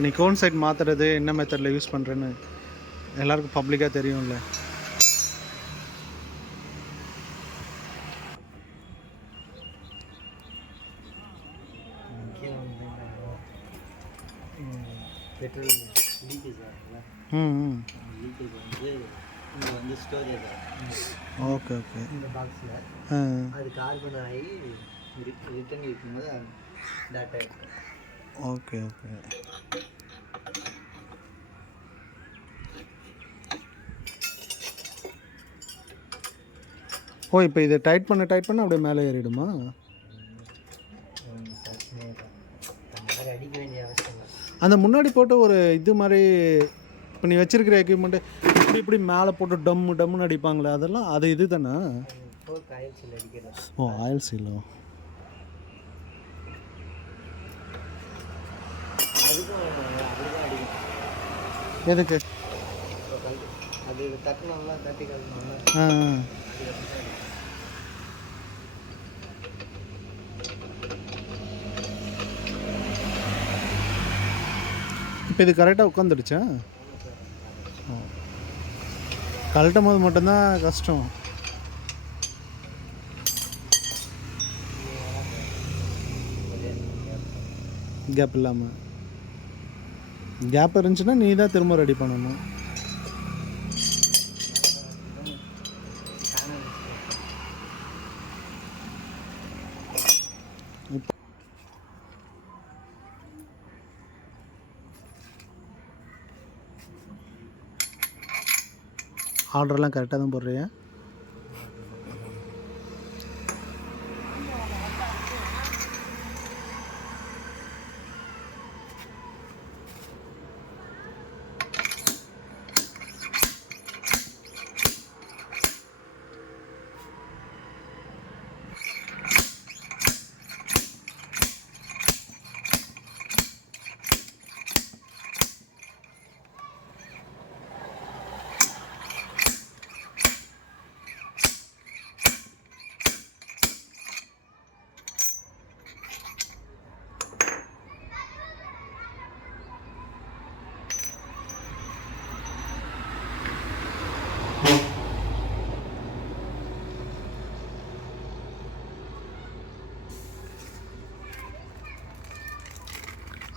நீ cone side மாற்றுறது என்ன மெத்தடில் யூஸ் பண்ணுறேன்னு எல்லாருக்கும் பப்ளிக்காக தெரியும்ல. பெட்ரோல் லீக்கேஜ் ஆகுதுல்ல, லீக்கேஜ் வந்து ஸ்டோரேஜ் ஆகும். Okay okay. இந்த பாக்ஸில் அது கார்பன் ஆகி ரிட்டர்ன் வைக்கும்போது டேட்டா இருக்கும். Okay okay. ஓ, இப்போ இதை டைட் பண்ண அப்படியே மேலே ஏறிடுமா? அடிக்க வேண்டிய அவசியம் இல்லை. அந்த முன்னாடி போட்டு ஒரு இது மாதிரி இப்போ நீ வச்சிருக்கிற எக்யூப்மெண்ட்டு இப்படி மேலே போட்டு டம்முன்னு அடிப்பாங்களே, அதெல்லாம் அது இது தானே? ஆயில் சீல் அடிக்கிறது. ஓ, ஆயில் சீலோ. எதுக்கு? அது தட்டினோம்னா தட்டி கலக்கணும்னா இப்போ இது கரெக்டாக உட்காந்துடுச்சா? கழட்டும் போது மட்டும்தான் கஷ்டம். கேப் இல்லாமல். கேப் இருந்துச்சுன்னா நீ தான் திரும்ப ரெடி பண்ணணும். ஆர்டர்லாம் கரெக்டாக தான் போடுறியா?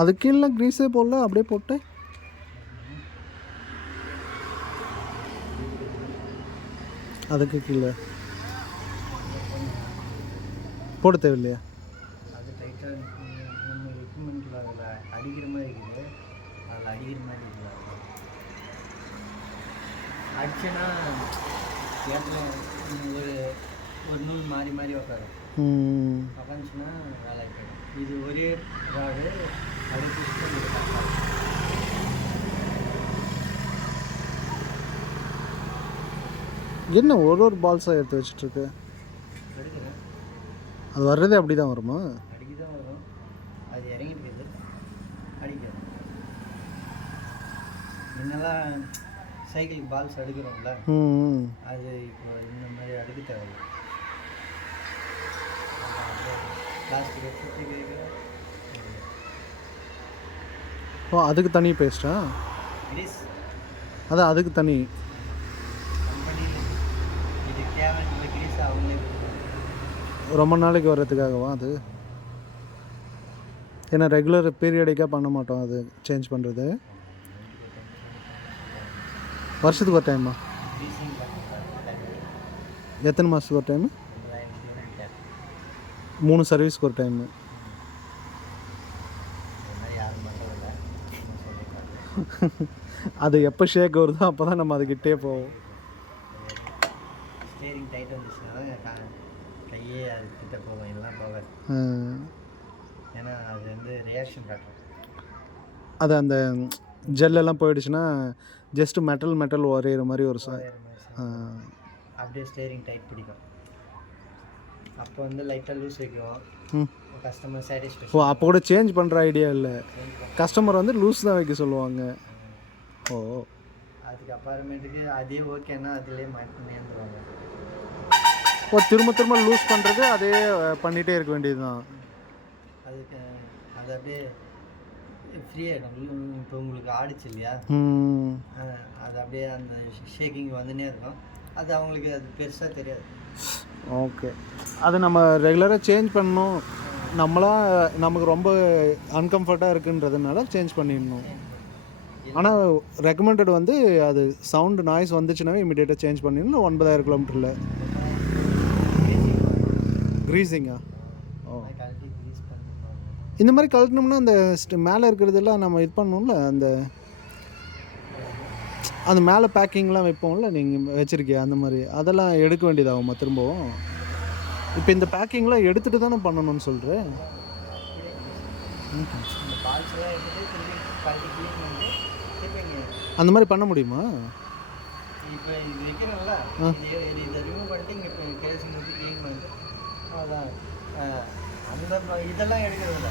அது கீழே க்ரீஸே போடல, அப்படியே போட்டு அதுக்கு கீழே போட தேவையில்லையா? அது டைட்டாக நம்ம எக்யூப்மெண்ட்டில் அதில் அடிக்கிற மாதிரி இருக்குது, அதில் அடிக்கிற மாதிரி இருக்குது. அடிச்சேன்னா இடத்துல ஒரு நூல் மாறி மாறி உட்காரும். உட்காந்துச்சுன்னா வேலை போயிடும். இது ஒரே ராடு அடுத்து என்ன ஒரு பால்ஸாக எடுத்து வச்சுட்ருக்கு? எடுக்கிறேன். அது வர்றதே அப்படி தான் வருமா? அடிக்க தான் வரும். அது இறங்கிட்டு இருக்குது, அடிக்காது. முன்னெல்லாம் சைக்கிளுக்கு பால்ஸ் எடுக்கிறோம்ல, அது இப்போ இந்த மாதிரி அடுக்க தேவையில்லை. பிளாஸ்டிக் சுற்றி கேட்குற. ஓ, அதுக்கு தனி பேஸ்ட்டா? கிரீஸ் அதான் அதுக்கு தனி கம்பெனியில் இது தேவை. இந்த கிரீஸ் அவங்களே ரொம்ப நாளைக்கு வர்றதுக்காகவா அது? ஏன்னா ரெகுலர் பீரியடிக்காக பண்ண மாட்டோம் அது சேஞ்ச் பண்ணுறது. வருஷத்துக்கு ஒரு டைமா? எத்தனை மாதத்துக்கு ஒரு டைமு? 3 சர்வீஸ்க்கு ஒரு டைமு. அது எப்போ ஷேக் வருதோ அப்போ தான் நம்ம அதுக்கிட்டே போவோம். ஸ்டீரிங் டைட் வந்துச்சுன்னா கையே அது கிட்ட போகும், எல்லாம் போகாது. ஏன்னா அது வந்து ரியாக்ஷன் காட்டும். அது அந்த ஜெல்லெல்லாம் போயிடுச்சுன்னா ஜஸ்ட்டு மெட்டல் வரைகிற மாதிரி ஒரு அப்படியே ஸ்டீரிங் டைட் பிடிக்கும். அப்போ வந்து லைட்டாக லூஸ் வைக்கும் கஸ்டமர் சாட்டிஸ்ஃபேக்ஷன். ஓ, அப்போ கூட சேஞ்ச் பண்ணுற ஐடியா இல்லை, கஸ்டமர் வந்து லூஸ் தான் வைக்க சொல்லுவாங்க. ஓ, அதுக்கப்புறமேட்டுக்கு அதே ஓகேன்னா அதிலே நேர்ந்துருவாங்க. ஓ, திரும்ப லூஸ் பண்ணுறது அதே பண்ணிகிட்டே இருக்க வேண்டியது தான். அதுக்கு அது அப்படியே ஃப்ரீ ஆகிடும். இப்போ உங்களுக்கு ஆடிச்சு இல்லையா, அது அப்படியே அந்த ஷேக்கிங் வந்துனே இருக்கும். அது அவங்களுக்கு அது பெருசாக தெரியாது. ஓகே, அது நம்ம ரெகுலராக சேஞ்ச் பண்ணணும். நமக்கு ரொம்ப அன்கம்ஃபர்ட்டாக இருக்குன்றதுனால சேஞ்ச் பண்ணிடணும். ஆனால் ரெக்கமெண்டட் வந்து அது சவுண்டு நாய்ஸ் வந்துச்சுனாவே இமீடியட்டாக சேஞ்ச் பண்ணிடணும். 9000 கிலோமீட்டரில். க்ரீஸிங்கா? ஓ, கழட்டி க்ரீஸ் பண்ணிப்பாங்க. இந்த மாதிரி கழட்டினோம்னா அந்த மேலே இருக்கிறதெல்லாம் நம்ம இது பண்ணணும்ல, அந்த மேலே பேக்கிங்லாம் வைப்போம்ல, நீங்கள் வச்சுருக்கியா அந்த மாதிரி, அதெல்லாம் எடுக்க வேண்டியதாகுமா திரும்பவும்? இப்போ இந்த பேக்கிங்லாம் எடுத்துகிட்டு தானே பண்ணணும்னு சொல்கிறேன். இந்த பால்ஸ்லாம் எடுத்துட்டு திரும்பி கழட்டி க்ளீன் பண்ணிட்டு திருப்பி அந்த மாதிரி பண்ண முடியுமா? இப்போ இது வைக்கிறோம்ல, இதை ரிமூவ் பண்ணிட்டு இங்கே இப்போ கேசிங் ஊற்றி க்ளீன் பண்ணிட்டு அதான் அந்த இதெல்லாம் எடுக்கிறதில்ல.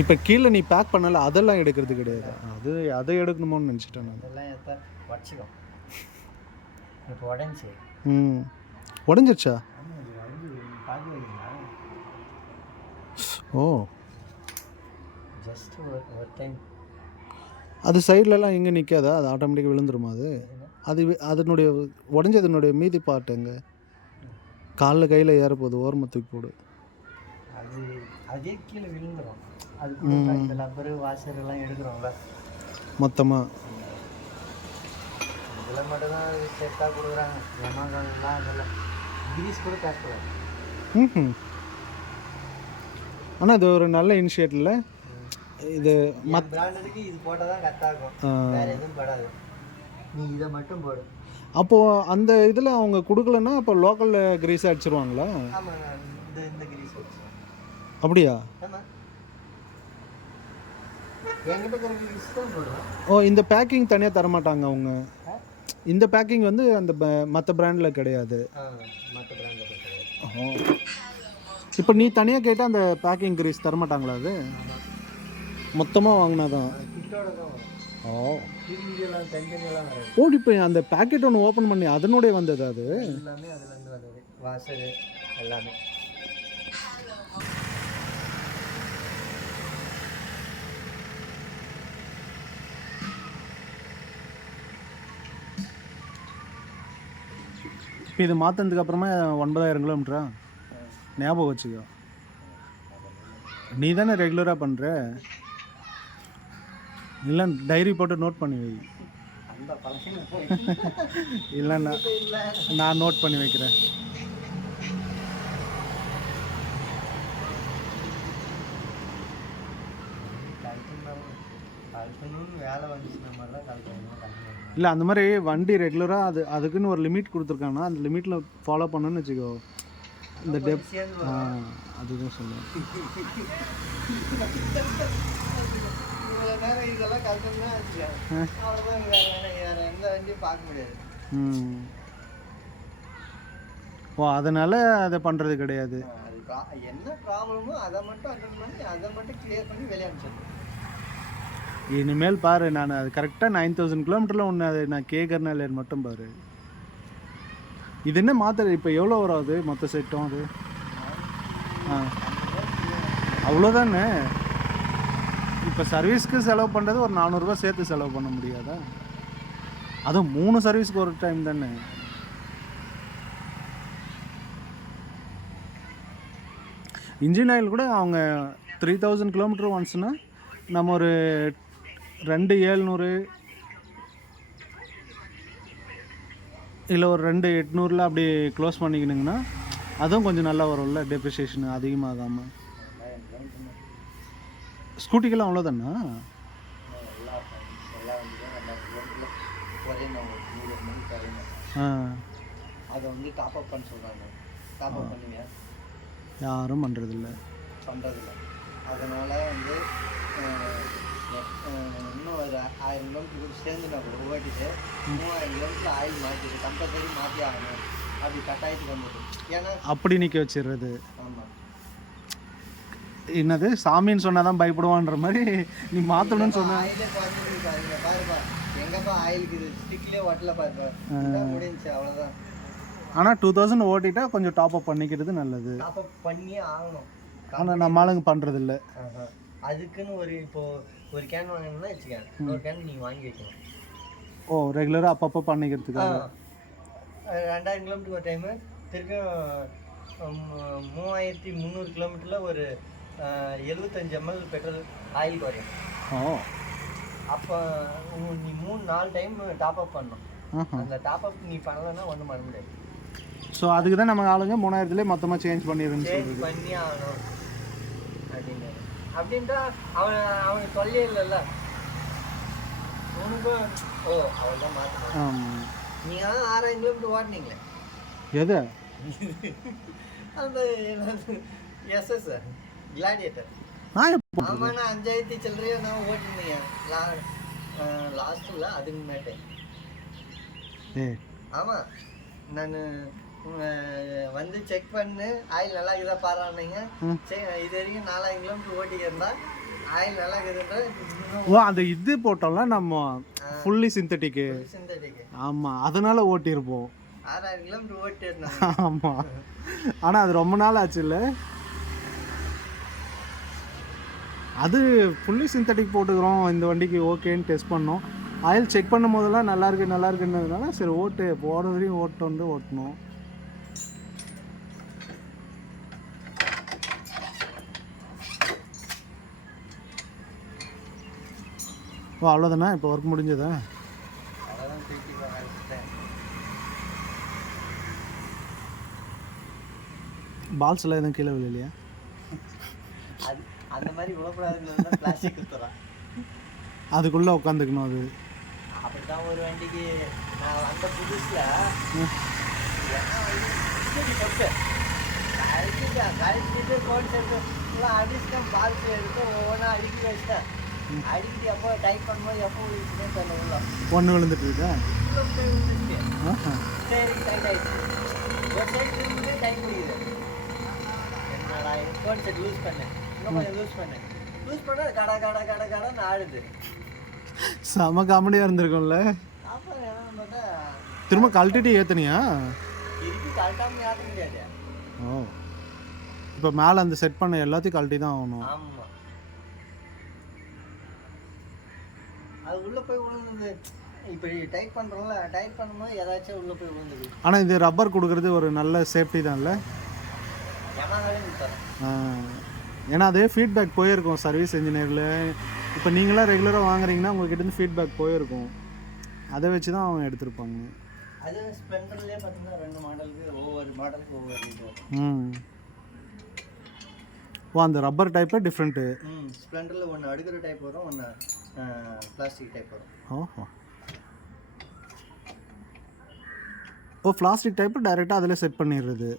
இப்போ கீழே நீ பேக் பண்ணல, அதெல்லாம் எடுக்கிறது கிடையாது. அதை எடுக்கணுமோன்னு நினச்சிட்டேன் நான். அதெல்லாம் எடுத்தா உடச்சிக்கும். இப்போ உடஞ்சி. உடஞ்சிருச்சா? பார்க்க வைங்களா? ஓ, ஜஸ்ட் ஒரு டைம். அது சைட்லலாம் எங்கே நிற்காதா? அது ஆட்டோமேட்டிக்காக விழுந்துருமா? அதனுடைய உடஞ்சதனுடைய மீதி பாட்டுங்க காலில் கையில் ஏற போகுது, ஓரமத்துக்கு போடு. அது அதே கீழே விழுந்துடும். அது இந்த லப்பரு வாஷர் எல்லாம் எடுக்கிறோம்ல மொத்தமாக. இதில் மட்டும்தான் செட்டாக கொடுக்குறாங்க. எமாங்கலாம் அதெல்லாம் கிரீஸ் கூட பேசுகிறாங்க. ஆனால் இது ஒரு நல்ல இனிஷியேட்டிவ்ல. இது பிராண்டடுக்கு இது போட்டால் தான் கரெக்டாகும், வேறு எதுவும் போடாது. நீ இதை மட்டும் போடு. அப்போது அந்த இதில் அவங்க கொடுக்கலன்னா அப்போ லோக்கலில் கிரீஸ் அடிச்சிருவாங்களா? ஆமாம், இந்த கிரீஸ் வச்சு. அப்படியா? ஆமாம், என்கிட்ட இருக்கிற கிரீஸ் தான் போடுவேன். ஓ, இந்த பேக்கிங் தனியாக தரமாட்டாங்க அவங்க? இந்த பேக்கிங் வந்து அந்த மற்ற பிராண்டில் கிடையாது. மற்ற பிராண்டில் கிடையாது. இப்போ நீ தனியாக கேட்டால் அந்த பேக்கிங் கிரீஸ் தரமாட்டாங்களா? அது மொத்தமாக வாங்கினா தான். கிட்டோட தான் வரும். ஓ, டிவிலாம் தனித்தனியெல்லாம் வராது. ஓ, இப்போ அந்த பேக்கெட் ஒன்று ஓப்பன் பண்ணி அதனுடைய வந்தது? அது எல்லாமே அதுலேருந்து வந்தது, வாஷரு எல்லாமே. இப்போ இது மாற்றினதுக்கு அப்புறமா 9000 கிலோமீட்டரா? ஞாபகம் வச்சுக்கோ, நீ தானே ரெகுலராக பண்ணுற. இல்லை டைரி போட்டு நோட் பண்ணி வை. இல்லைண்ணா, நான் நோட் பண்ணி வைக்கிறேன். வேலை வந்துச்சு நம்மளாம் கலக்கணும். இல்லை அந்த மாதிரி வண்டி ரெகுலராக அதுக்குன்னு ஒரு லிமிட் கொடுத்துருக்காங்கன்னா அந்த லிமிட்டில் ஃபாலோ பண்ணணும்னு வச்சுக்கோ. இந்த அதுதான் சொல்லுவேன். இதெல்லாம் கலக்கணும்னா அவ்வளோதான், வேறு எந்த வண்டியும் பார்க்க முடியாது. ஓ, அதனால் அதை பண்ணுறது கிடையாது. அது என்ன ப்ராப்ளமோ அதை மட்டும் அட்டன் பண்ணி அதை மட்டும் கிளியர் பண்ணி விளையாடுச்சு. இனிமேல் பாரு, நான் அது கரெக்டாக 9000 கிலோமீட்டரில் ஒன்று அதை நான் கேட்குறனால மட்டும் பாரு. இது என்ன மாத்திரை இப்போ எவ்வளோ வரும் அது மொத்த செட்டும்? அது அவ்வளோதானே. இப்போ சர்வீஸ்க்கு செலவு பண்ணுறது ஒரு 400 ரூபா சேர்த்து செலவு பண்ண முடியாதா? அதுவும் 3 சர்வீஸ்க்கு ஒரு டைம் தானே. இன்ஜின் ஆயில் கூட அவங்க 3000 கிலோமீட்டர் ஒன்ஸ்னால் நம்ம ஒரு 2700 இல்லை ஒரு 2800 அப்படி க்ளோஸ் பண்ணிக்கணுங்கன்னா அதுவும் கொஞ்சம் நல்லா வரும்ல, டெப்ரிசியேஷன் அதிகமாகாமல். ஸ்கூட்டிக்கெல்லாம் அவ்வளோதானா? அதை வந்து டாப் அப் பண்ண சொல்கிறாங்க. டாப் அப் பண்ணுங்க, யாரும் பண்ணுறதில்ல. அதனால் வந்து இன்னும் ஒரு 1000 கிலோமீட்டர் கூட சேர்ந்து நான் கூட ஓட்டிட்டு 3000 கிலோமீட்டர் ஆயில் மாற்றிட்டு கம்பல்சரி மாற்றி ஆகணும் அப்படி கட்டாயத்துக்கு வந்துடும். ஏன்னா அப்படி நிற்க வச்சிடுறது. ஆமாம், என்னது சாமின்னு சொன்னால் தான் பயப்படுவான்ற மாதிரி நீ மாற்றணும்னு சொன்ன. ஆயிலே பார்த்துட்டு பாருப்பா, எங்கப்பா ஆயிலுக்கு இது ஸ்டிக்லேயே ஓட்டல பாருப்பா, முடிஞ்சு அவ்வளோதான். ஆனால் 2000 ஓட்டிட்டா கொஞ்சம் டாப் அப் பண்ணிக்கிறது நல்லது. டாப் அப் பண்ணியே ஆகணும். ஆனால் நம்ம ஆளுங்க பண்ணுறதில்ல. அதுக்குன்னு ஒரு இப்போது ஒரு கேன் வாங்கினா வச்சுக்கேன், இன்னொரு கேன் நீங்கள் வாங்கி வைக்கணும். ஓ ரெகுலராக அப்பப்போ பண்ணிக்கிறதுக்காக. 2000 கிலோமீட்டருக்கு ஒரு டைமு, திருப்பியும் 3300 கிலோமீட்டரில் ஒரு 75 ml பெட்ரோல் ஆயில் குறையும். ஓ அப்போ நீ 3-4 டைம் டாப் அப் பண்ணணும். அந்த டாப் அப் நீ பண்ணலைன்னா ஒன்றும் பண்ண முடியாது. ஸோ அதுக்கு தான் நம்ம ஆளுங்க 3000லேயே மொத்தமாக சேஞ்ச் பண்ணிடுன்னு சேஞ்ச் சொல்லுது. பண்ணி ஆகணும் அப்படின்னு. அப்படின்ட்டா அவனுக்கு தொல்லையே இல்லைல்ல உனக்கும். ஓ அவள் தான் மாற்றணும். ஆமாம். நீங்கள் தான் 6000 கிலோமீட்டர் ஓட்டினீங்களே எது? அந்த எஸ்எஸ் கிளாடியேட்டர். நான் எப்போ? ஆமாம், நான் 5000 சில்லறையோ நான் ஓட்டிருந்தீங்க லாஸ்ட்டில் அதுக்கு மேட்டே. ஆமாம், நான் வந்து செக் பண்ணு ஆயில் நல்லா இருக்குதா பாருன்னீங்க. சரி, இது வரைக்கும் 4000 கிலோமீட்டர் ஓட்டிக்கிறதா ஆயில் நல்லா இருக்குதுன்ற. ஓ அந்த இது போட்டோம்ல நம்ம ஃபுல்லி சிந்தட்டிக்கு. சிந்தட்டிக்கு. ஆமாம், அதனால ஓட்டியிருப்போம். 6000 கிலோமீட்டர் ஓட்டிருந்தேன். ஆமாம், ஆனால் அது ரொம்ப நாள் ஆச்சு இல்லை? அது ஃபுல்லி சிந்தட்டிக் போட்டுக்கிறோம் இந்த வண்டிக்கு, ஓகேன்னு டெஸ்ட் பண்ணோம். ஆயில் செக் பண்ணும் போதெல்லாம் நல்லா இருக்குன்றதுனால சரி ஓட்டு போகிற வரையும் ஓட்டணும். ஓ அவ்வளோதானே, இப்போ ஒர்க் முடிஞ்சதா? பால்ஸ் எல்லாம் எதுவும் கீழே விழலையா? அந்த மாதிரி விழக்கூடாதுன்னு பிளாஸ்டிக் குத்துறான். அதுக்குள்ளே உட்காந்துக்கணும். அது அப்படிதான் ஒரு வண்டிக்கு நான் வந்த புதுசில் கழிச்சுட்டு கோல்டு செட்டு எல்லாம் அடிச்சுட்டேன். பால்ஸ் எடுத்து ஒவ்வொன்றா அடுக்கி வச்சிட்டேன். அடிக்கிட்டு எப்போ டைப் பண்ணும்போது எப்போ விழுச்சுன்னே தெரியல. உள்ள ஒன்று விழுந்துட்டு இருக்கா? உள்ள போய் விழுந்துச்சு. சரி டைட் ஆகிடுச்சு. ஒரு சைடு திரும்பிட்டு டைப் முடியுது. என்னடா கோல்டு செட் லூஸ் பண்ணேன், இன்னும் கொஞ்சம் லூஸ் பண்ண கடான்னு ஆடுது. செம காமெடியாக இருந்திருக்கும்ல. அப்புறம் என்ன பார்த்தா திரும்ப கழட்டிட்டு ஏற்றுனியா? திருப்பி கழட்டாமல் ஏற்ற முடியாது. ஓ, இப்போ மேலே அந்த செட் பண்ண எல்லாத்தையும் கழட்டி தான் ஆகணும். ஆமாம், அது உள்ளே போய் விழுந்தது. இப்படி டைட் பண்ணுறோம்ல, டைட் பண்ணும்போது ஏதாச்சும் உள்ளே போய் விழுந்தது. ஆனால் இது ரப்பர் கொடுக்குறது ஒரு நல்ல சேஃப்டி தான்ல. ஜமாவே கொடுத்தாரு. ஏன்னா அதே ஃபீட்பேக் போயிருக்கும் சர்வீஸ் இன்ஜினியரில். இப்போ நீங்களாம் ரெகுலராக வாங்குறீங்கன்னா உங்கள்கிட்ட ஃபீட்பேக் போயிருக்கும். அதை வச்சு தான் அவங்க எடுத்திருப்பாங்க. அது ஸ்ப்ளெண்டர்லேயே பார்த்தீங்கன்னா 2 மாடலுக்கு ஒவ்வொரு இது. ஓ அந்த ரப்பர் டைப்பே டிஃப்ரெண்ட்டு. ஸ்ப்ளெண்டரில் ஒன்று அடுக்கிற டைப் வரும், ஒன்று பிளாஸ்டிக் டைப் வரும். ஓஹோ, ஓ பிளாஸ்டிக் டைப்பு டைரெக்டாக அதில் செட் பண்ணிடுறது.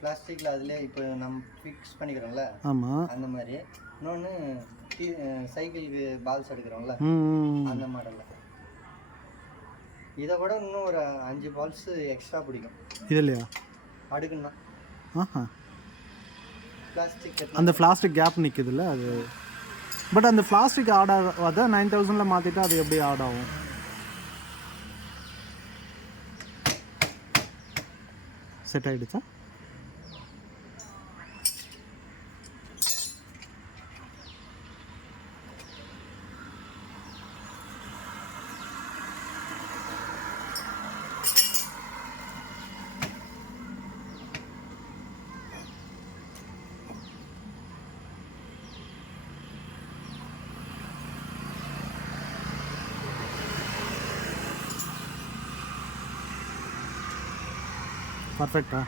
பிளாஸ்டிக்கில் அதிலே இப்போ நம்ம ஃபிக்ஸ் பண்ணிக்கிறோம்ல. ஆமாம், அந்த மாதிரி. இன்னொன்று சைக்கிளுக்கு பால்ஸ் எடுக்கிறோம்ல, அந்த மாடலில். இதை விட இன்னும் ஒரு 5 பால்ஸ் எக்ஸ்ட்ரா பிடிக்கும் இது இல்லையா அடுக்குன்னா. ஆஹா, பிளாஸ்டிக் அந்த பிளாஸ்டிக் கேப் நிற்குதுல்ல அது. பட் அந்த பிளாஸ்டிக் ஆட் ஆகும். அதான் 9000 மாற்றிட்டா அது எப்படி ஆட் ஆகும்? செட் ஆகிடுச்சா? பர்ஃபெக்டா?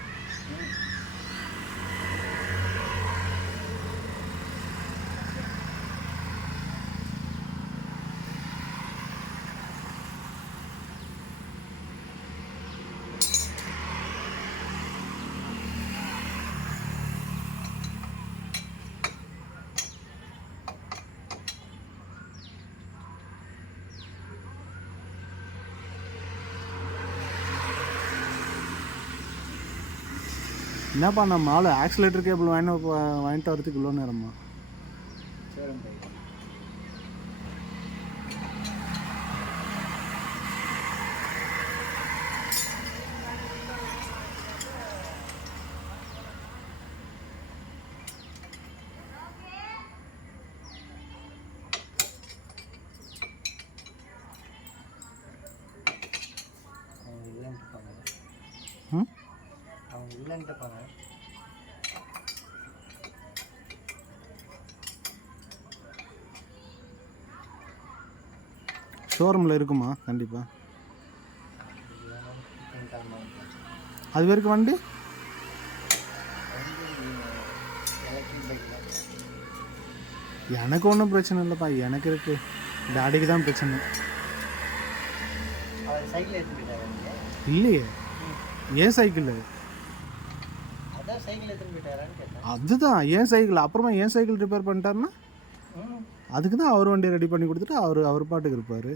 என்னப்பா நம்ம ஆள் ஆக்சிலேட்டர் கேபிள் வாங்கிட்டு வரதுக்கு இவ்வளோ நேரமா? வாங்கிட்டு போங்க. ஷோரூமில் இருக்குமா கண்டிப்பாக? அது வரைக்கும் வண்டி எனக்கு ஒன்றும் பிரச்சனை இல்லைப்பா, எனக்கு இருக்கு, டாடிக்கு தான் பிரச்சனை. அவர் சைக்கிள் எடுத்துட்டு போயிட்டாரா நீங்க? இல்லையே, ஏன் சைக்கிள்? அதான் சைக்கிள் எடுத்துட்டு போயிட்டாரான்னு கேட்டேன். அதுதான் ஏன் சைக்கிள். அப்புறமா ஏன் சைக்கிள் ரிப்பேர் பண்ணிட்டாருன்னா அதுக்கு தான் அவர் வண்டியை ரெடி பண்ணி கொடுத்துட்டு அவர் பாட்டுக்கு இருப்பார்.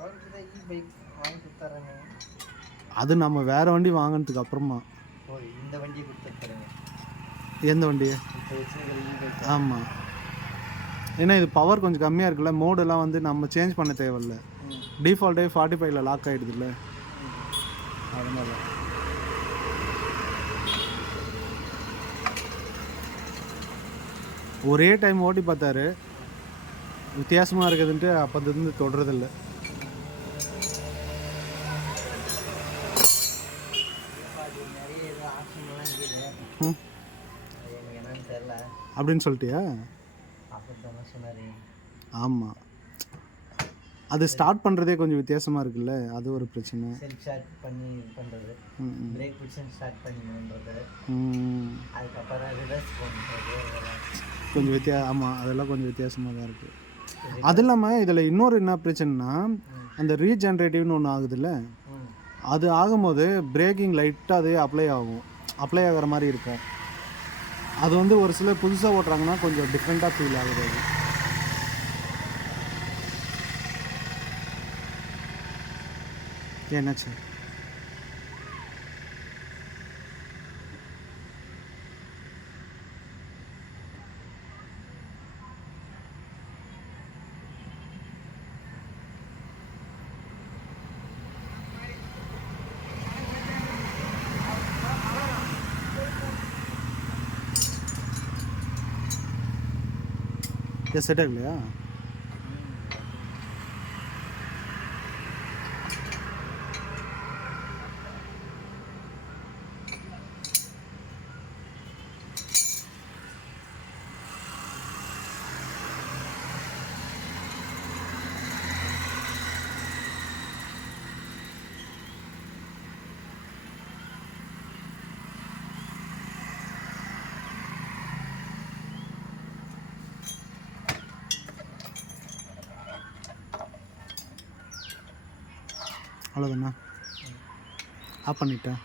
அவருக்கு தான் பைக் வாங்கி கொடுத்தாராங்க. அது நம்ம வேறு வண்டி வாங்கினதுக்கு அப்புறமா. ஓ, இந்த வண்டியை கொடுத்துருப்பாருங்க. எந்த வண்டியை? இப்போ வச்சுருக்கிற பைக். ஆமாம், ஏன்னா இது பவர் கொஞ்சம் கம்மியாக இருக்குல்ல, மோடெல்லாம் வந்து நம்ம சேஞ்ச் பண்ண தேவையில்ல, டிஃபால்ட்டே 45ல் லாக் ஆகிடுதுல்ல, அதனால. ஒரே டைம் ஓட்டி பார்த்தாரு, வித்தியாசமாக இருக்குதுன்ட்டு அப்போதுலேருந்து தொடுறதில்ல. நிறைய ஏதோ ஆப்ஷன்லாம் இருக்குது. அது எனக்கு என்னன்னு தெரில. அப்படின்னு சொல்லிட்டியா? அப்படி சொன்னார். ஆமாம், அது ஸ்டார்ட் பண்ணுறதே கொஞ்சம் வித்தியாசமாக இருக்குல்ல, அது ஒரு பிரச்சனை. செல்ஃப் ஸ்டார்ட் பண்ணி பண்ணுறது, பிரேக் பிடிச்சி ஸ்டார்ட் பண்ணி பண்ணுறது, அதுக்கப்புறம் ரிவர்ஸ் பண்ணுறது, கொஞ்சம் ஆமாம், அதெல்லாம் கொஞ்சம் வித்தியாசமாக தான் இருக்குது. அது இல்லாமல் இதில் இன்னொரு என்ன பிரச்சனைனா, அந்த ரீஜென்ரேட்டிவ்னு ஒன்று ஆகுதுல்ல, அது ஆகும்போது பிரேக்கிங் லைட்டாக அதே அப்ளை ஆகிற மாதிரி இருக்கும். அது வந்து ஒரு சிலர் புதுசாக ஓட்டுறாங்கன்னா கொஞ்சம் டிஃப்ரெண்ட்டாக ஃபீல் ஆகுது. அது என்னாச்சு? செட் ஆகலையா? அவ்வளோதாண்ணா, ஆஃப் பண்ணிட்டேன்.